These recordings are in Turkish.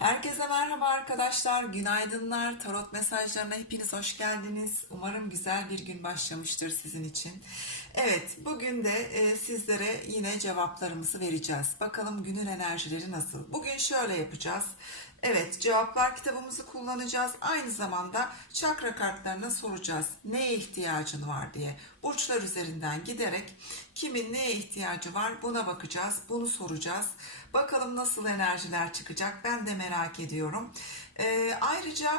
Herkese merhaba arkadaşlar, günaydınlar. Tarot mesajlarına hepiniz hoş geldiniz. Umarım güzel bir gün başlamıştır sizin için. Evet, bugün de e, sizlere yine cevaplarımızı vereceğiz. Bakalım günün enerjileri nasıl? Bugün şöyle yapacağız. Evet, cevaplar kitabımızı kullanacağız. Aynı zamanda çakra kartlarına soracağız. Neye ihtiyacın var diye. Burçlar üzerinden giderek kimin neye ihtiyacı var buna bakacağız. Bunu soracağız. Bakalım nasıl enerjiler çıkacak ben de merak ediyorum. Ee, ayrıca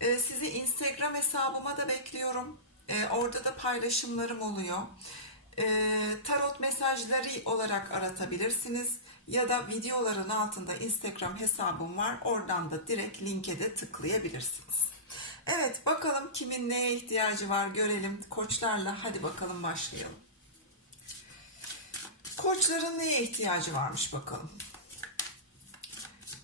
e, sizi Instagram hesabıma da bekliyorum. Ee, orada da paylaşımlarım oluyor. Ee, tarot mesajları olarak aratabilirsiniz. Ya da videoların altında Instagram hesabım var. Oradan da direkt linke de tıklayabilirsiniz. Evet bakalım kimin neye ihtiyacı var görelim koçlarla. Hadi bakalım başlayalım. Koçların neye ihtiyacı varmış bakalım.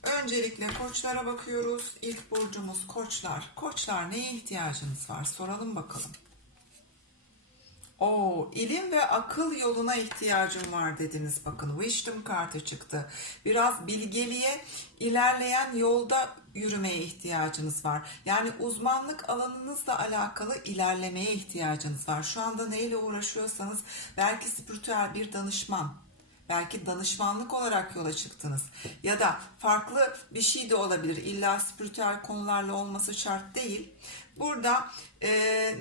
Öncelikle koçlara bakıyoruz. İlk burcumuz koçlar. Koçlar neye ihtiyacınız var? Soralım bakalım. O ilim ve akıl yoluna ihtiyacım var dediniz. Bakın wisdom kartı çıktı. Biraz bilgeliğe, ilerleyen yolda yürümeye ihtiyacınız var. Yani uzmanlık alanınızla alakalı ilerlemeye ihtiyacınız var. Şu anda neyle uğraşıyorsanız belki spiritüel bir danışman, belki danışmanlık olarak yola çıktınız ya da farklı bir şey de olabilir. İlla spiritüel konularla olması şart değil. Burada e,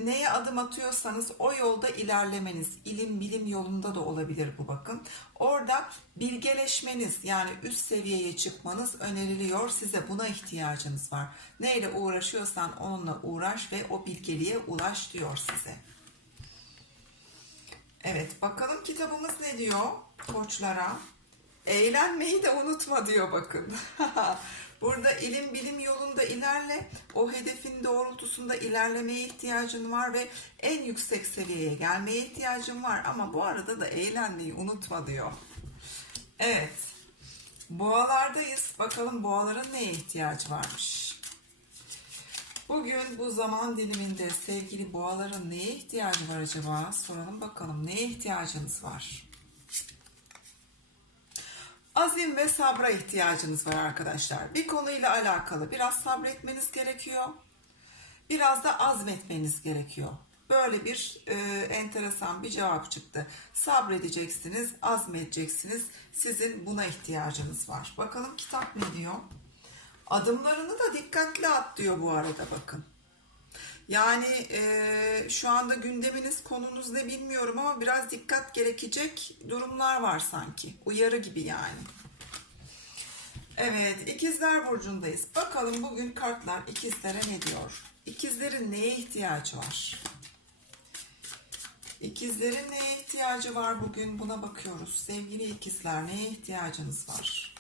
neye adım atıyorsanız o yolda ilerlemeniz, ilim bilim yolunda da olabilir bu bakın. Orada bilgeleşmeniz yani üst seviyeye çıkmanız öneriliyor. Size buna ihtiyacınız var. Neyle uğraşıyorsan onunla uğraş ve o bilgeliğe ulaş diyor size. Evet bakalım kitabımız ne diyor koçlara? Eğlenmeyi de unutma diyor bakın. Burada ilim bilim yolunda ilerle. O hedefin doğrultusunda ilerlemeye ihtiyacın var ve en yüksek seviyeye gelmeye ihtiyacın var. Ama bu arada da eğlenmeyi unutma diyor. Evet. Boğalardayız. Bakalım boğaların neye ihtiyacı varmış? Bugün bu zaman diliminde sevgili boğaların neye ihtiyacı var acaba? Soralım bakalım neye ihtiyacınız var? Azim ve sabra ihtiyacınız var arkadaşlar. Bir konuyla alakalı biraz sabretmeniz gerekiyor. Biraz da azmetmeniz gerekiyor. Böyle bir e, enteresan bir cevap çıktı. Sabredeceksiniz, azmedeceksiniz. Sizin buna ihtiyacınız var. Bakalım kitap ne diyor? Adımlarını da dikkatli at diyor bu arada bakın. Yani e, şu anda gündeminiz konunuz ne bilmiyorum ama biraz dikkat gerekecek durumlar var sanki. Uyarı gibi yani. Evet ikizler burcundayız. Bakalım bugün kartlar ikizlere ne diyor? İkizlerin neye ihtiyacı var? İkizlerin neye ihtiyacı var bugün buna bakıyoruz. Sevgili ikizler neye ihtiyacınız var?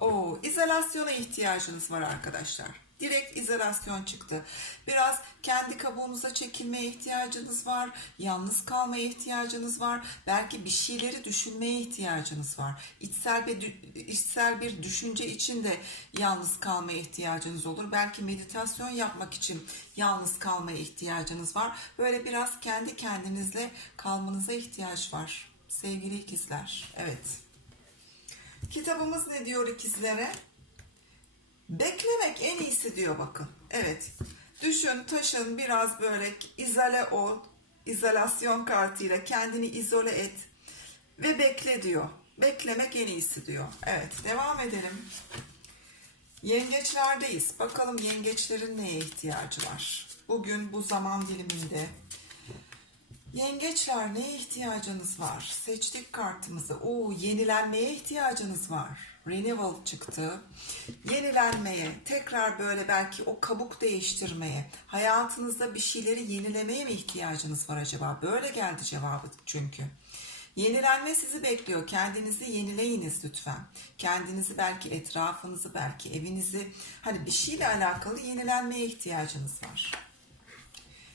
Oo, izolasyona ihtiyacınız var arkadaşlar. Direkt izolasyon çıktı. Biraz kendi kabuğunuza çekilmeye ihtiyacınız var. Yalnız kalmaya ihtiyacınız var. Belki bir şeyleri düşünmeye ihtiyacınız var. İçsel bir, içsel bir düşünce için de yalnız kalmaya ihtiyacınız olur. Belki meditasyon yapmak için yalnız kalmaya ihtiyacınız var. Böyle biraz kendi kendinizle kalmanıza ihtiyaç var. Sevgili ikizler. Evet. Kitabımız ne diyor ikizlere? Beklemek en iyisi diyor bakın. Evet. Düşün, taşın, biraz böyle izole ol. İzolasyon kartıyla kendini izole et. Ve bekle diyor. Beklemek en iyisi diyor. Evet, devam edelim. Yengeçlerdeyiz. Bakalım yengeçlerin neye ihtiyacı var? Bugün bu zaman diliminde Yengeçler neye ihtiyacınız var? Seçtik kartımızı. Oo, yenilenmeye ihtiyacınız var. Renewal çıktı. Yenilenmeye, tekrar böyle belki o kabuk değiştirmeye, hayatınızda bir şeyleri yenilemeye mi ihtiyacınız var acaba? Böyle geldi cevabı çünkü. Yenilenme sizi bekliyor. Kendinizi yenileyiniz lütfen. Kendinizi belki etrafınızı, belki evinizi, hani bir şeyle alakalı yenilenmeye ihtiyacınız var.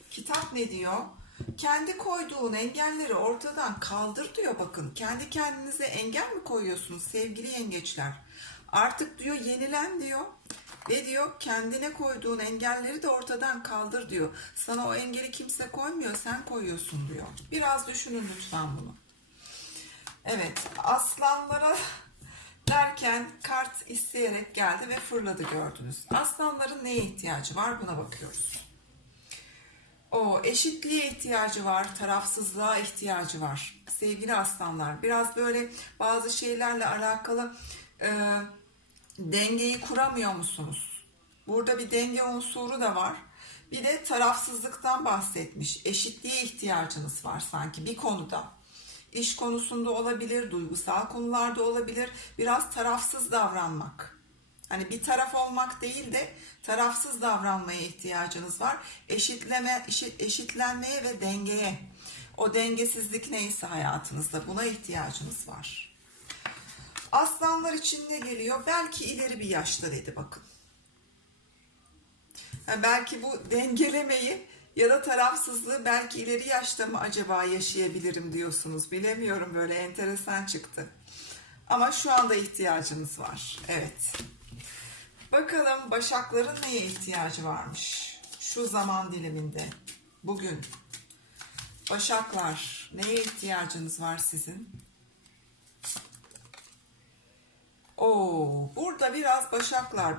Kitap ne diyor? Kendi koyduğun engelleri ortadan kaldır diyor bakın. Kendi kendinize engel mi koyuyorsunuz sevgili yengeçler? Artık diyor yenilen diyor. Ve diyor kendine koyduğun engelleri de ortadan kaldır diyor. Sana o engeli kimse koymuyor sen koyuyorsun diyor. Biraz düşünün lütfen bunu. Evet aslanlara Derken kart isteyerek geldi ve fırladı gördünüz. Aslanların neye ihtiyacı var buna bakıyoruz. O eşitliğe ihtiyacı var, tarafsızlığa ihtiyacı var. Sevgili aslanlar, biraz böyle bazı şeylerle alakalı e, dengeyi kuramıyor musunuz? Burada bir denge unsuru da var. Bir de tarafsızlıktan bahsetmiş. Eşitliğe ihtiyacınız var sanki bir konuda. İş konusunda olabilir, duygusal konularda olabilir. Biraz tarafsız davranmak. Hani bir taraf olmak değil de tarafsız davranmaya ihtiyacınız var. Eşitleme, eşit, eşitlenmeye ve dengeye. O dengesizlik neyse hayatınızda buna ihtiyacınız var. Aslanlar için ne geliyor? Belki ileri bir yaşta dedi bakın. Ha, belki bu dengelemeyi ya da tarafsızlığı belki ileri yaşta mı acaba yaşayabilirim diyorsunuz. Bilemiyorum böyle enteresan çıktı. Ama şu anda ihtiyacınız var. Evet. Bakalım Başakların neye ihtiyacı varmış? Şu zaman diliminde. Bugün. Başaklar neye ihtiyacınız var sizin? Oo, burada biraz Başaklar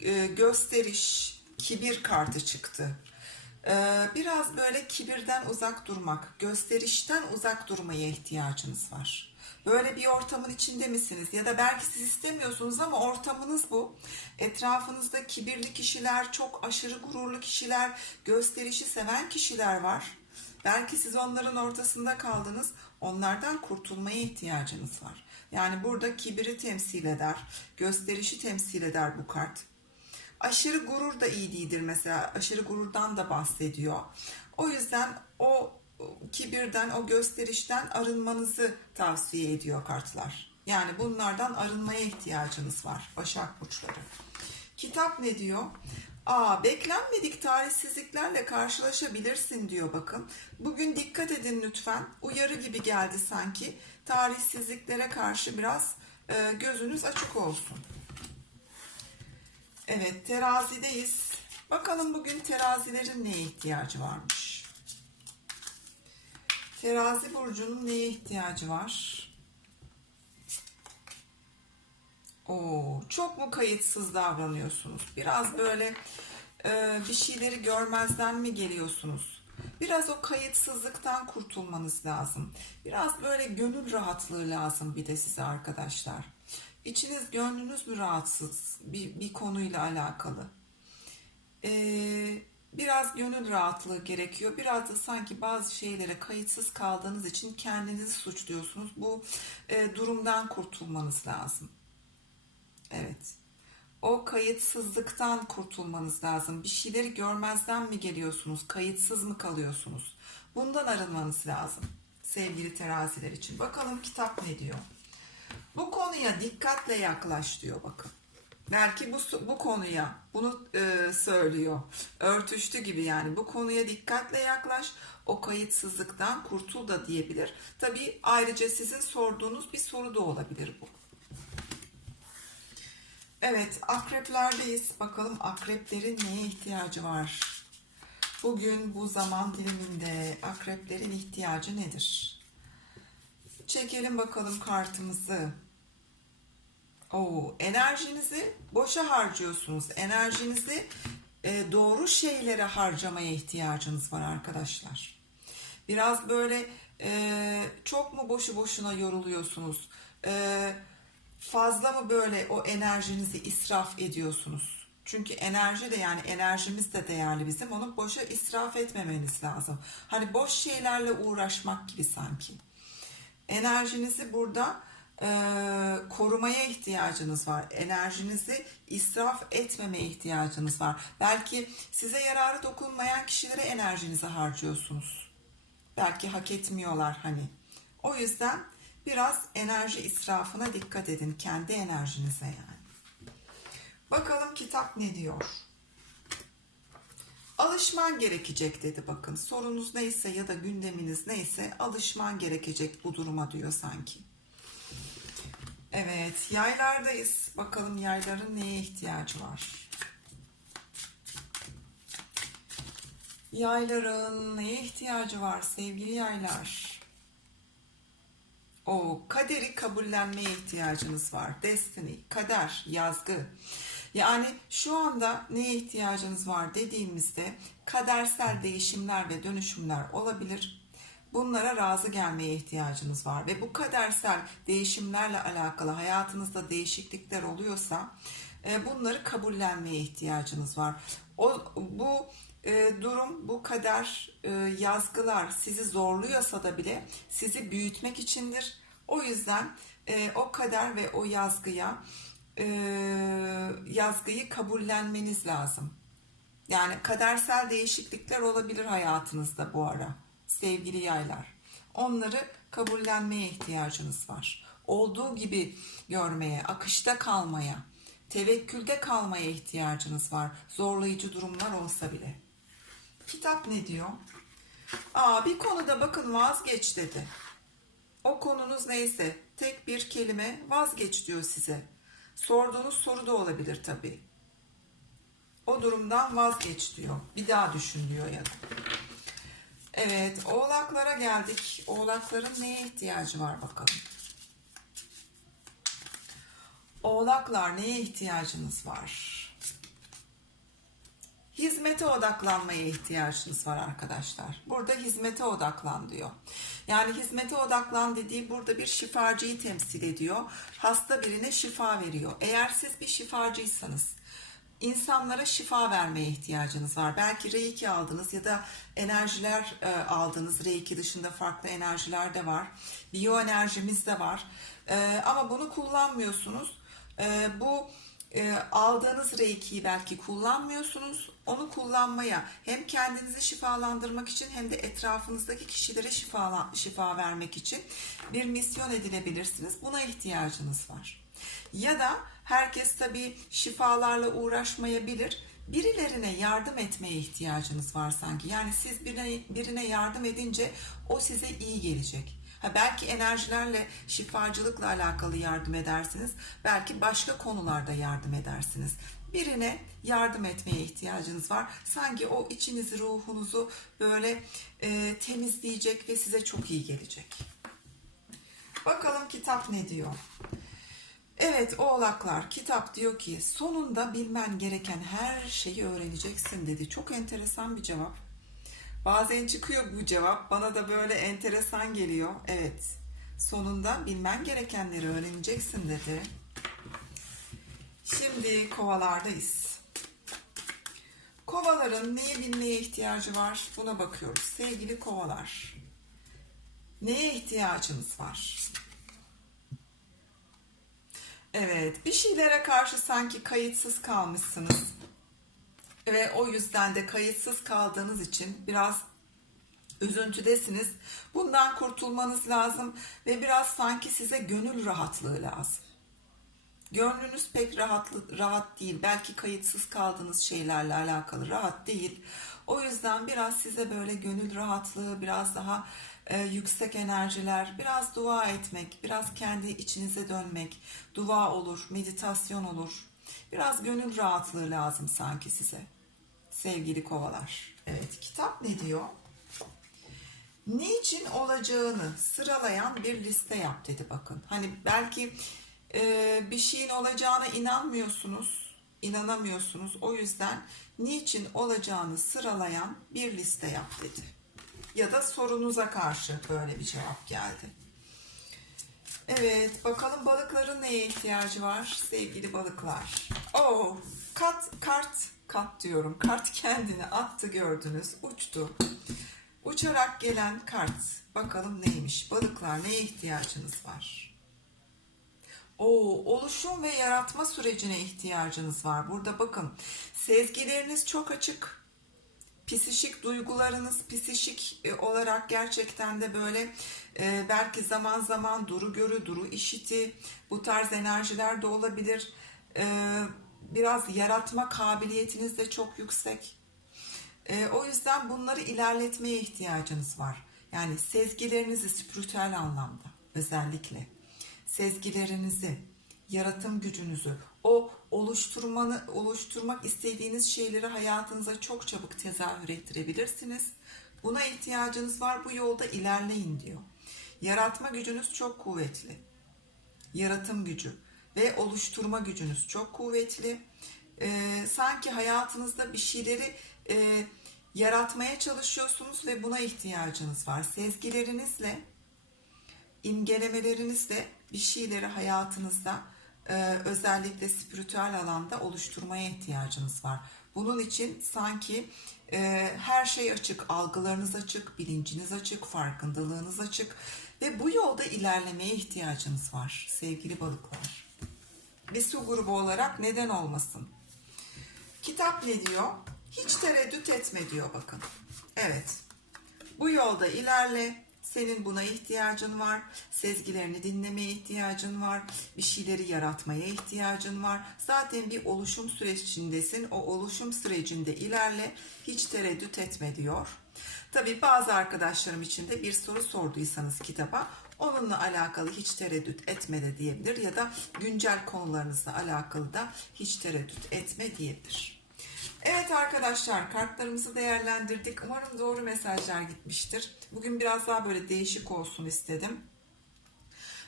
e, gösteriş, kibir kartı çıktı. E, biraz böyle kibirden uzak durmak, gösterişten uzak durmaya ihtiyacınız var. Böyle bir ortamın içinde misiniz? Ya da belki siz istemiyorsunuz ama ortamınız bu. Etrafınızda kibirli kişiler, çok aşırı gururlu kişiler, gösterişi seven kişiler var. Belki siz onların ortasında kaldınız. Onlardan kurtulmaya ihtiyacınız var. Yani burada kibiri temsil eder, gösterişi temsil eder bu kart. Aşırı gurur da iyi değildir mesela. Aşırı gururdan da bahsediyor. O yüzden o kibirden, o gösterişten arınmanızı tavsiye ediyor kartlar. Yani bunlardan arınmaya ihtiyacınız var Başak Burçları. Kitap ne diyor? Aa, beklenmedik talihsizliklerle karşılaşabilirsin diyor bakın. Bugün dikkat edin lütfen. Uyarı gibi geldi sanki. Talihsizliklere karşı biraz e, gözünüz açık olsun. Evet terazideyiz. Bakalım bugün terazilerin neye ihtiyacı varmış? Terazi burcunun neye ihtiyacı var? Oo, çok mu kayıtsız davranıyorsunuz? Biraz böyle e, bir şeyleri görmezden mi geliyorsunuz? Biraz o kayıtsızlıktan kurtulmanız lazım. Biraz böyle gönül rahatlığı lazım bir de size arkadaşlar. İçiniz gönlünüz mü rahatsız bir, bir konuyla alakalı? Ee, biraz gönül rahatlığı gerekiyor. Biraz da sanki bazı şeylere kayıtsız kaldığınız için kendinizi suçluyorsunuz. Bu e, durumdan kurtulmanız lazım. Evet. O kayıtsızlıktan kurtulmanız lazım. Bir şeyleri görmezden mi geliyorsunuz? Kayıtsız mı kalıyorsunuz? Bundan arınmanız lazım. Sevgili teraziler için. Bakalım kitap ne diyor? Bu konuya dikkatle yaklaş diyor bakın. Belki bu, bu konuya bunu e, söylüyor. Örtüştü gibi yani. Bu konuya dikkatle yaklaş. O kayıtsızlıktan kurtul da diyebilir. Tabii ayrıca sizin sorduğunuz bir soru da olabilir bu. Evet, akreplerdeyiz. Bakalım akreplerin neye ihtiyacı var? Bugün bu zaman diliminde akreplerin ihtiyacı nedir? Çekelim bakalım kartımızı. Oo, enerjinizi boşa harcıyorsunuz. Enerjinizi e, doğru şeylere harcamaya ihtiyacınız var arkadaşlar. Biraz böyle e, çok mu boşu boşuna yoruluyorsunuz? E, fazla mı böyle o enerjinizi israf ediyorsunuz? Çünkü enerji de yani enerjimiz de değerli bizim. Onu boşa israf etmemeniz lazım. Hani boş şeylerle uğraşmak gibi sanki. Enerjinizi burada e, korumaya ihtiyacınız var. Enerjinizi israf etmemeye ihtiyacınız var. Belki size yararı dokunmayan kişilere enerjinizi harcıyorsunuz. Belki hak etmiyorlar hani. O yüzden biraz enerji israfına dikkat edin. Kendi enerjinize yani. Bakalım kitap ne diyor? Alışman gerekecek dedi bakın. Sorunuz neyse ya da gündeminiz neyse alışman gerekecek bu duruma diyor sanki. Evet yaylardayız. Bakalım yayların neye ihtiyacı var? Yayların neye ihtiyacı var sevgili yaylar? O kaderi kabullenmeye ihtiyacınız var. Destiny, kader, yazgı. Yani şu anda neye ihtiyacınız var dediğimizde kadersel değişimler ve dönüşümler olabilir. Bunlara razı gelmeye ihtiyacınız var ve bu kadersel değişimlerle alakalı hayatınızda değişiklikler oluyorsa e, bunları kabullenmeye ihtiyacınız var. O bu e, durum, bu kader e, yazgılar sizi zorluyorsa da bile sizi büyütmek içindir. O yüzden o kader ve o yazgıya yazgıyı kabullenmeniz lazım. Yani kadersel değişiklikler olabilir hayatınızda bu ara sevgili yaylar. Onları kabullenmeye ihtiyacınız var. Olduğu gibi görmeye, akışta kalmaya, tevekkülde kalmaya ihtiyacınız var. Zorlayıcı durumlar olsa bile. Kitap ne diyor? Aa bir konuda bakın vazgeç dedi. O konunuz neyse tek bir kelime vazgeç diyor size. Sorduğunuz soru da olabilir tabii. O durumdan vazgeç diyor. Bir daha düşün diyor ya da. Evet, oğlaklara geldik. Oğlakların neye ihtiyacı var bakalım. Oğlaklar neye ihtiyacınız var? Hizmete odaklanmaya ihtiyacınız var arkadaşlar. Burada hizmete odaklan diyor. Yani hizmete odaklan dediği burada bir şifacıyı temsil ediyor. Hasta birine şifa veriyor. Eğer siz bir şifacıysanız, insanlara şifa vermeye ihtiyacınız var. Belki Reiki aldınız ya da enerjiler e, aldınız. Reiki dışında farklı enerjiler de var. Biyoenerjimiz de var. E, ama bunu kullanmıyorsunuz. E, bu aldığınız Reiki'yi belki kullanmıyorsunuz. Onu kullanmaya hem kendinizi şifalandırmak için hem de etrafınızdaki kişilere şifa, şifa vermek için bir misyon edilebilirsiniz. Buna ihtiyacınız var. Ya da herkes tabii şifalarla uğraşmayabilir. Birilerine yardım etmeye ihtiyacınız var sanki. Yani siz birine, birine yardım edince o size iyi gelecek. Ha belki enerjilerle, şifacılıkla alakalı yardım edersiniz. Belki başka konularda yardım edersiniz. Birine yardım etmeye ihtiyacınız var. Sanki o içinizi, ruhunuzu böyle e, temizleyecek ve size çok iyi gelecek. Bakalım kitap ne diyor? Evet oğlaklar kitap diyor ki sonunda bilmen gereken her şeyi öğreneceksin dedi. Çok enteresan bir cevap. Bazen çıkıyor bu cevap bana da böyle enteresan geliyor. Evet sonunda bilmen gerekenleri öğreneceksin dedi. Şimdi kovalardayız. Kovaların neyi bilmeye ihtiyacı var buna bakıyoruz. Sevgili kovalar neye ihtiyacınız var? Evet, bir şeylere karşı sanki kayıtsız kalmışsınız. Ve o yüzden de kayıtsız kaldığınız için biraz üzüntüdesiniz. Bundan kurtulmanız lazım ve biraz sanki size gönül rahatlığı lazım. Gönlünüz pek rahatlı, rahat değil. Belki kayıtsız kaldığınız şeylerle alakalı rahat değil. O yüzden biraz size böyle gönül rahatlığı, biraz daha e, yüksek enerjiler, biraz dua etmek, biraz kendi içinize dönmek, dua olur, meditasyon olur. Biraz gönül rahatlığı lazım sanki size. Sevgili kovalar. Evet, kitap ne diyor? Niçin olacağını sıralayan bir liste yap dedi bakın. Hani belki e, bir şeyin olacağına inanmıyorsunuz, inanamıyorsunuz. O yüzden niçin olacağını sıralayan bir liste yap dedi. Ya da sorunuza karşı böyle bir cevap geldi. Evet, bakalım balıkların neye ihtiyacı var sevgili balıklar? Oo, kat, kart, kat diyorum. Kart kendini attı gördünüz, uçtu. Uçarak gelen kart. Bakalım neymiş? Balıklar neye ihtiyacınız var? O oluşum ve yaratma sürecine ihtiyacınız var. Burada bakın sezgileriniz çok açık. Psişik duygularınız psişik e, olarak gerçekten de böyle e, belki zaman zaman duru görü, duru işiti bu tarz enerjiler de olabilir. E, biraz yaratma kabiliyetiniz de çok yüksek. O yüzden bunları ilerletmeye ihtiyacınız var. Yani sezgilerinizi spiritüel anlamda özellikle sezgilerinizi, yaratım gücünüzü, o oluşturmanı oluşturmak istediğiniz şeyleri hayatınıza çok çabuk tezahür ettirebilirsiniz. Buna ihtiyacınız var. Bu yolda ilerleyin diyor. Yaratma gücünüz çok kuvvetli. Yaratım gücü ve oluşturma gücünüz çok kuvvetli. Ee, sanki hayatınızda bir şeyleri e, yaratmaya çalışıyorsunuz ve buna ihtiyacınız var. Sezgilerinizle, imgelemelerinizle bir şeyleri hayatınızda özellikle spiritüel alanda oluşturmaya ihtiyacınız var. Bunun için sanki e, her şey açık, algılarınız açık, bilinciniz açık, farkındalığınız açık ve bu yolda ilerlemeye ihtiyacınız var sevgili balıklar. Bir su grubu olarak neden olmasın? Kitap ne diyor? Hiç tereddüt etme diyor bakın. Evet. Bu yolda ilerle. Senin buna ihtiyacın var. Sezgilerini dinlemeye ihtiyacın var. Bir şeyleri yaratmaya ihtiyacın var. Zaten bir oluşum sürecindesin. O oluşum sürecinde ilerle. Hiç tereddüt etme diyor. Tabii bazı arkadaşlarım için de bir soru sorduysanız kitaba onunla alakalı hiç tereddüt etme de diyebilir ya da güncel konularınızla alakalı da hiç tereddüt etme diyebilir. Evet arkadaşlar kartlarımızı değerlendirdik. Umarım doğru mesajlar gitmiştir. Bugün biraz daha böyle değişik olsun istedim.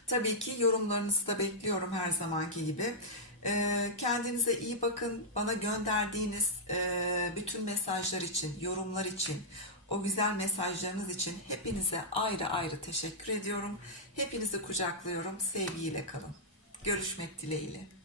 Tabii ki yorumlarınızı da bekliyorum her zamanki gibi. Ee, kendinize iyi bakın. Bana gönderdiğiniz e, bütün mesajlar için, yorumlar için, o güzel mesajlarınız için hepinize ayrı ayrı teşekkür ediyorum. Hepinizi kucaklıyorum. Sevgiyle kalın. Görüşmek dileğiyle.